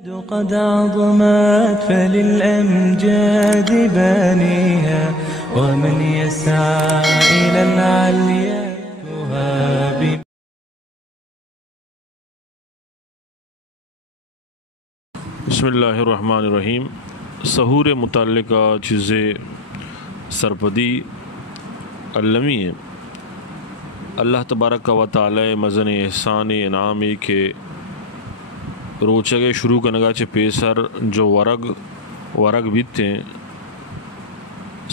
قد عظمت فللأمجاد بانيها ومن يسعى إلى العليا يهاب. بسم اللہ الرحمن الرحیم. سحور متعلقہ چیزیں سرپدی علمی ہیں. اللہ تبارک و تعالی مزن احسان انعامی کے روچگے شروع کنگا چے پیسر جو ورگ بیتے ہیں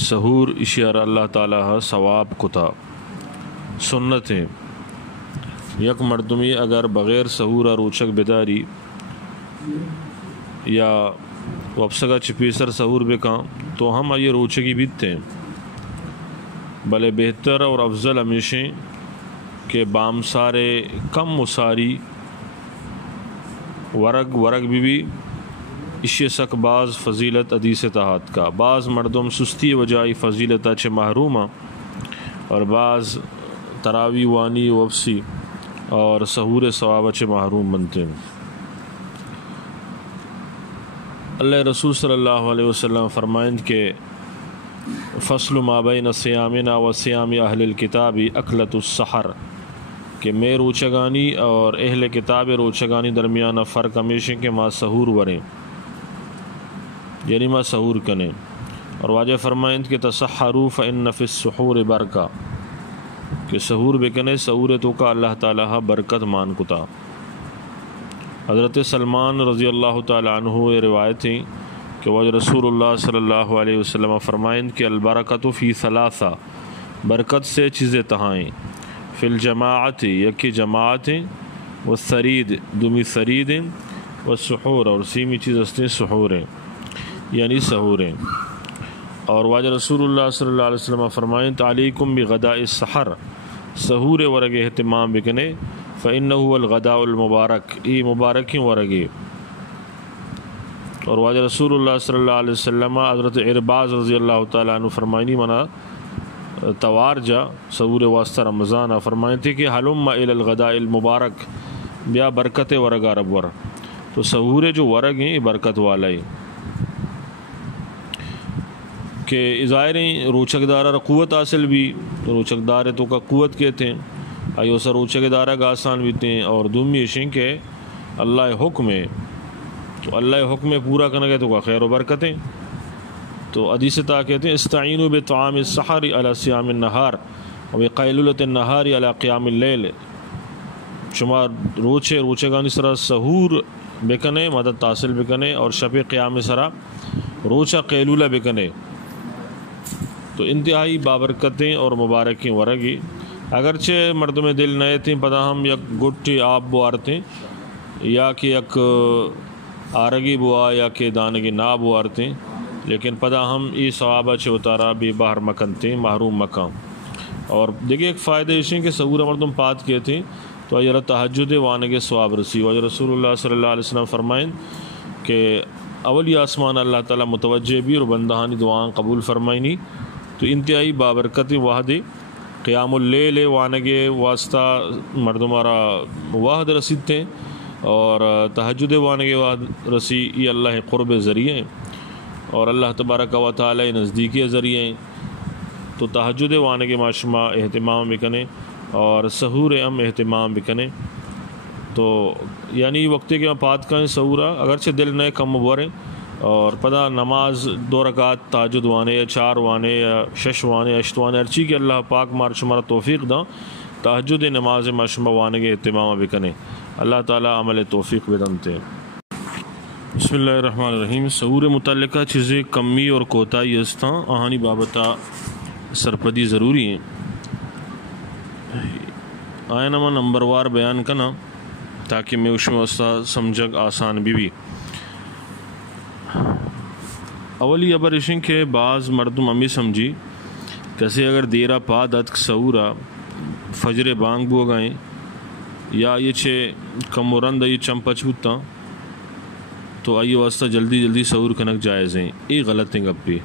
سحور اشیار اللہ تعالیٰ ثواب کتا سنت ہیں. یک مردمی اگر بغیر سحور روچک بداری یا وپسگا چپیسر سحور بکاں تو ہم یہ روچگی بیتے ہیں. بلے بہتر اور افضل ہمیشہ کہ بام سارے کم مساری ورگ بھی اشی سک بعض فضیلت حدیث تحت کا بعض مردم سستی وجائی فضیلت اچھے محرومہ اور بعض تراوی وانی وفسی اور سحور ثواب اچھے محروم بنتے ہیں. اللہ رسول صلی اللہ علیہ وسلم فرمائند کہ فصل ما بین صیامنا و صیام اہل الکتاب اکلت السحر کہ میں روچگانی اور اہل کتاب روچگانی درمیانہ فرق ہمیشہ کہ ما سحور وریں یعنی ما سحور کنے. اور واجہ فرمائند کہ تسحروا فإن فی السحور برکہ کہ سحور بکنے سحور تو کا اللہ تعالیٰ برکت مان کتا. حضرت سلمان رضی اللہ تعالیٰ عنہ روایت ہیں کہ وہ رسول اللہ صلی اللہ علیہ وسلم فرمائند کہ البرکۃ فی ثلاثہ برکت سے چیزیں تہائیں فی الجماعت یکی جماعتیں والثرید دمی ثریدیں والسحور اور سیمی چیز استے سحوریں یعنی سحوریں. اور واجہ رسول اللہ صلی اللہ علیہ وسلم فرمائند علیکم بغداء السحر سحور ورگ اہتمام بکنے فإنه الغداء المبارک ای مبارکی ورگی. اور واجہ رسول اللہ صلی اللہ علیہ وسلم حضرت عرباز رضی اللہ تعالیٰ عنہ فرمائنی منا توار جا سحور واسطہ رمضان فرمائن تھے کہ حلم الی الغداء المبارک بیا برکت ورگا رب ور. تو سحور جو ورگ ہیں برکت والا ہی کہ ظاہریں روچک دارہ قوت حاصل بھی روچک دارے تو کا قوت کہتے ہیں ایو سا روچک دارہ کا آسان بیتے ہیں. اور دومی اشیں کہ اللہ حکم ہے تو اللہ حکم پورا کرنا گئے تو کا خیر و برکتیں. تو حدیث تا کہتے ہیں استعینوا بطعام السحر علی صیام النہار وقیلولۃ النہار علی قیام اللیل. شما روچگانی سرا سحور بکنے مدد حاصل بکنے اور شب قیام سرا روچہ قیلولہ بکنے تو انتہائی بابرکتیں اور مبارکیں ورگی. اگرچہ مردم دل نئے تھیں پتہ ہم یک گٹی آپ بوارتیں یا کہ یک آرگی بوا یا کہ دانگی نا بوارتیں لیکن پتہ ہم ای ثوابہ چھے اتارا بھی باہر مکنتیں محروم مکان. اور دیکھیں ایک فائدہ اسے کہ سحور مردم پات کہتے ہیں تو اجرہ تہجد وانگے ثواب رسی. وجہ رسول اللہ صلی اللہ علیہ وسلم فرمائیں کہ اولی آسمان اللہ تعالیٰ متوجہ بھی اور بندہانی دعائیں قبول فرمائنی. تو انتہائی بابرکت واحد قیام اللیل وانگے واسطہ مردمارا واحد رسید تھے اور تہجد وانگے واحد رسی یہ اللہ قرب ذریعے ہیں اور اللہ تبارک و تعالی نزدیکی ذریعے ہیں. تو تہجد وانگے معاشمہ اہتمام بکنے اور سحور ام اہتمام بکنے. تو یعنی وقتے کے پات کا سحورہ اگرچہ دل نئے کم مبوریں اور پتہ نماز 2 رکعت تہجد وانے یا 4 وانے یا 6 وانے یا 8 وانے ارچی کہ اللہ پاک مارشمارا توفیق دا تہجد نماز معاشمہ وانے کے اہتمام بکنے. اللہ تعالیٰ عمل توفیق بدنتے. بسم اللہ الرحمن الرحیم. سحور متعلقہ چیزیں کمی اور کوتاہی ہستاں آہانی بابتا سرپدی ضروری ہیں. آئین نما نمبر وار بیان کنا تاکہ میں اس میں واسطہ سمجھک آسان بھی. اولی ابر اشن کے بعض مردم امی سمجھی کیسے اگر دیرہ پا دت سحورا فجر بانگ بو گئیں یا یہ چھے کم ورند یہ چمپچ ہوتا تو آئی واسطہ جلدی سحور کنک جائز ہیں. یہ غلط ہیں گپی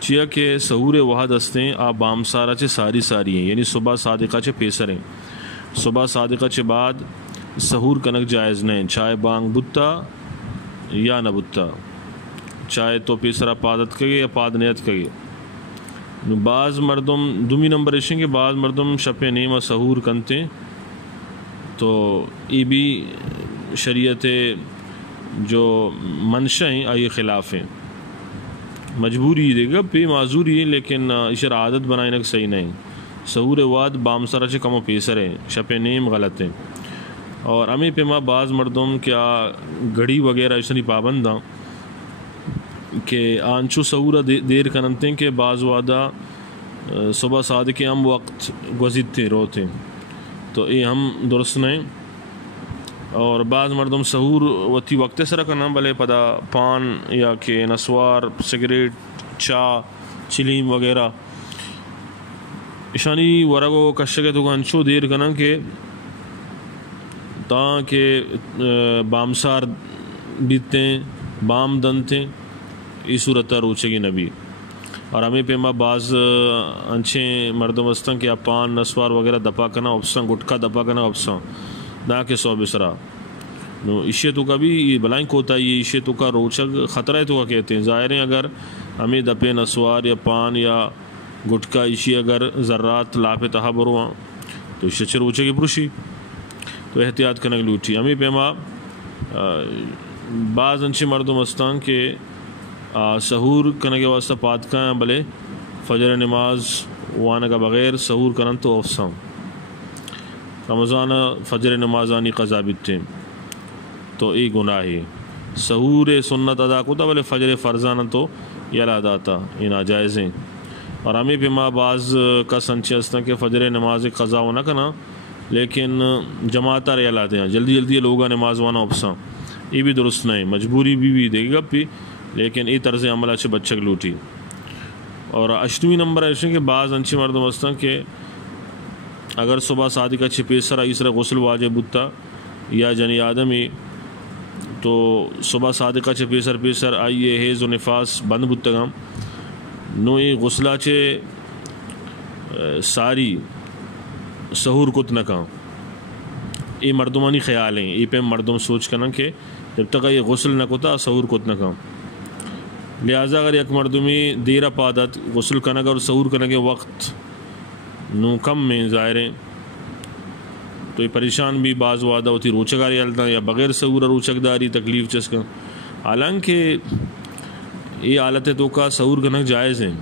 چیا کہ سحور واحد ہستیں آپ بام سارا چھے ساری ہیں یعنی صبح صادقہ چھے پیسر ہیں. صبح صادقہ چھے بعد سحور کنک جائز نہیں. چائے بانگ بتا یا نبتا چاہے تو پیسرا پادت کگے یا پادنیت کگے نو بعض مردم دومی نمبر اشیں کہ بعض مردم شپ نیمہ سحور کنتے تو ای بھی شریعت جو منشا ہیں آئی خلاف ہیں مجبوری دے گا پہ معذوری ہے لیکن اشر عادت بنائیں کہ صحیح نہیں سحور واد بام سرا چے کم و پیسر ہیں شپ نیم غلط ہیں اور ہمیں پہ ماں بعض مردم کیا گھڑی وغیرہ اشنی پابنداں کہ آنچو سحورہ دیر کننتے ہیں کہ بعض وعدہ صبح صادق ہم وقت گزیدتے روتے تو یہ ہم درست نہیں اور بعض مردم سحور وتی وقت سر کرنا بھلے پدا پان یا کہ نسوار سگریٹ چا چلیم وغیرہ اشانی ورگو کشکے تو انچو دیر کرنا کہ تاکہ بامسار بیتے بام دنتے اس صورت روچے کی نبی اور ہمیں پہ ماں بعض انچیں مردم استن کہ پان نسوار وغیرہ دپا کرنا اپساں گٹکا دپا کرنا اپساں نہ کہ سو بسرا نو اشے تو کا بھی بلائیں کوتا یہ اشے تو کا روچک خطرہ ہے تو کا کہتے ہیں ظاہر ہیں اگر ہمیں دپے نسوار یا پان یا گٹکا اشی اگر ذرات لاپے تہا بروان تو اشے چھ روچے کی پروشی تو احتیاط کرنے لوٹی ہمیں پہ ماں بعض انچے مردم استان کہ سحور کرنے کے واسطہ پادکاں ہیں بلے فجر نماز وانا کا بغیر سحور کرن تو افساں رمضان فجر نمازانی قضا بیتے تو ای گناہ ہے سحور سنت ادا کو تا بلے فجر فرضان تو یلا داتا یہ ناجائز ہیں اور ہمیں پہ ماں بعض کا سنچے استاں کہ فجر نماز قضا ہونا کنا لیکن جماعتہ ریلا دیں جلدی جلدی لوگا نماز وانا افساں یہ بھی درست نہیں مجبوری بھی دے گا پی لیکن ای طرز عمل اچھے بچک لوٹی اور اشتویں نمبر ایسے کہ بعض انچے مردم استاں کہ اگر صبح صادقہ چھ پیسرا اسرا غسل واجب بتا یا جنی آدمی تو صبح صادقہ چھ پیسر آئیے حیض و نفاس بند بتگام نو یہ غسلہ چھ ساری سحور کت نکاں یہ مردمانی خیال ہیں یہ پہ مردم سوچ کرنا کہ جب تک یہ غسل نہ کتا سحور کت نکاں لہٰذا اگر یک مردمی دیرہ پادت غسل کنگ اور سحور کنگ وقت نو کم میں ظاہر ہیں تو یہ پریشان بھی بعض وعدہ ہوتی روچگاری حالتا یا بغیر سحور روچک داری تکلیف چسکا حالانکہ یہ حالت تو کا سحور کنگ جائز ہیں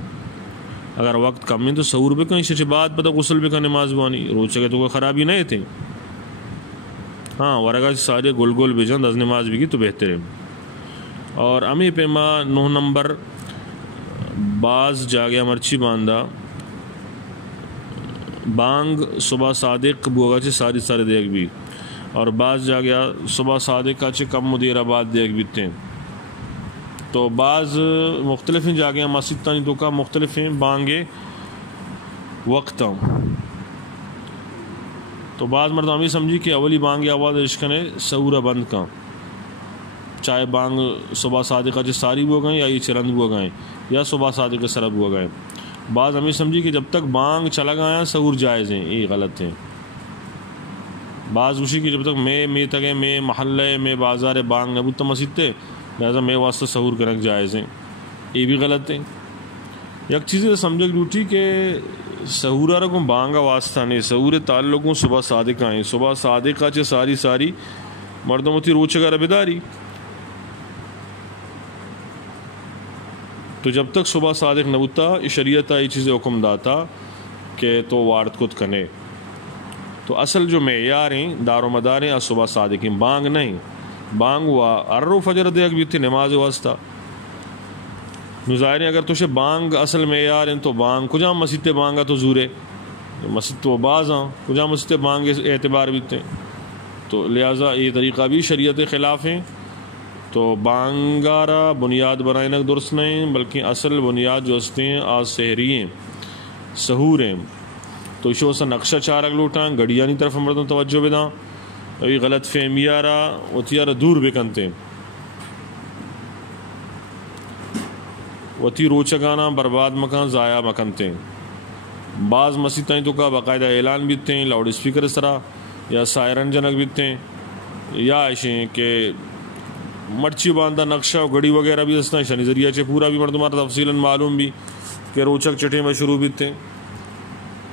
اگر وقت کم ہے تو سحور بھی کہیں شچ بعد پتہ غسل بھی کا نماز بانی روچگے تو کوئی خرابی نہیں تھے ہاں ورگا سارے گول گول بھیجن دس نماز بھی کی تو بہتر ہے اور امی پیما 9 نمبر بعض جاگیا مرچی باندھا بانگ صبح صادق بوگا چھ ساری دیکھ بھی اور بعض جاگیا صبح صادق کا چھ کم مدیر بعد دیکھ بیتے ہیں تو بعض مختلف ہیں جاگیا مسجد تانی تو کا مختلف ہیں بانگے وقتاں تو بعض مرد ہمیں سمجھی کہ اولی بانگ آواز عشقنے سحورہ بند کا چاہے بانگ صبح صادقہ چھ ساری ہوا گئیں یا یہ چرند ہوا گئیں یا صبح صادقہ سرب ہوا گئیں بعض ہمیں سمجھی کہ جب تک بانگ چلا گیا سحور جائز ہیں یہ غلط ہیں بعض اسی کی جب تک میں تگے میں محلے میں بازار بانگ نبوت مسجد تے لہٰذا میں واسطہ سحور کرنے جائز ہیں یہ بھی غلط ہیں یک چیزیں سمجھے لوٹی کہ سحورہ رکھوں بانگا واسطہ نہیں سحور تعلقوں صبح صادقہ ہیں صبح صادقہ چھ ساری مردم ہوتی روچگا ربیداری تو جب تک صبح صادق نبوتا شریعت یہ چیزیں حکم داتا کہ تو وارد کت کنے تو اصل جو معیار ہیں دار و مدار ہیں صبح صادق ہیں بانگ نہیں بانگ ہوا ارو فجر دیکھ بھی تھی نماز واسطہ نظائر اگر توشے بانگ اصل معیار ہیں تو بانگ کجا مسجد بانگا تو زورے مسجد تو باز ہاں کجا مسجد بانگ اعتبار بھی تھے تو لہٰذا یہ طریقہ بھی شریعت خلاف ہیں تو بانگارا بنیاد بنائیں درست نہیں بلکہ اصل بنیاد جو ہستے ہیں آج سحری ہیں سحور ہیں تو اسے وسا نقشہ چارک لوٹاں گڑیانی طرف مردوں توجہ بداں یہ غلط فہمیارا وطیارا دور بکنتے ہیں وتی روچگانا برباد مکان ضائع مکنتے ہیں بعض مسجدیں تو کا باقاعدہ اعلان بیتے ہیں لاؤڈ اسپیکر اس طرح یا سائرن جنک بیتے ہیں یا ایشیں کہ مرچی باندھا نقشہ و گڑی وغیرہ بھی دسنا شنی ذریعہ چے پورا بھی مردمار تفصیلاً معلوم بھی کہ روچک چٹے میں شروع بھی تھے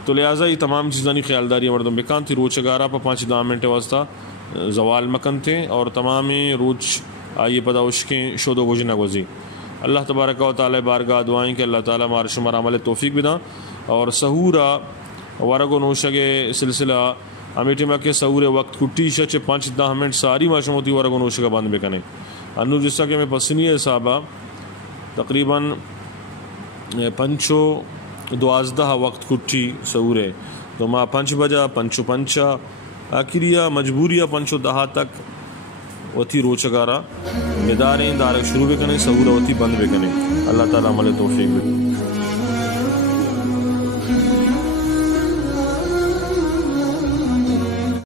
تو لہٰذا یہ تمام چیزانی خیالداری مردم بکان تھی روچگارہ پا 5-10 منٹ واسطہ زوال مکن تھے اور تمام روچ آئیے پدا اشکیں شود و گجنہ گوزی. اللہ تبارک و تعالی بارگاہ دعائیں کہ اللہ تعالیٰ مار شمار عمل توفیق بدا اور سہورا ورگ و نوشگ سلسلہ امیٹی میں کہ سہور وقت کٹی شچ 5-10 منٹ ساری معاشم ہوتی ورگ و نوشگا بند بکنے انو جس کہ میں پسنی حسابہ تقریباً 5:12 وقت کٹی سہورے تو ماں 5 بجا 5:05 آخریہ مجبوریہ 5:10 تک وتی روچگارہ نداریں دارک شروع بکنے سہورہ وتی بند بکنے. اللہ تعالیٰ عمل توفیق بدا.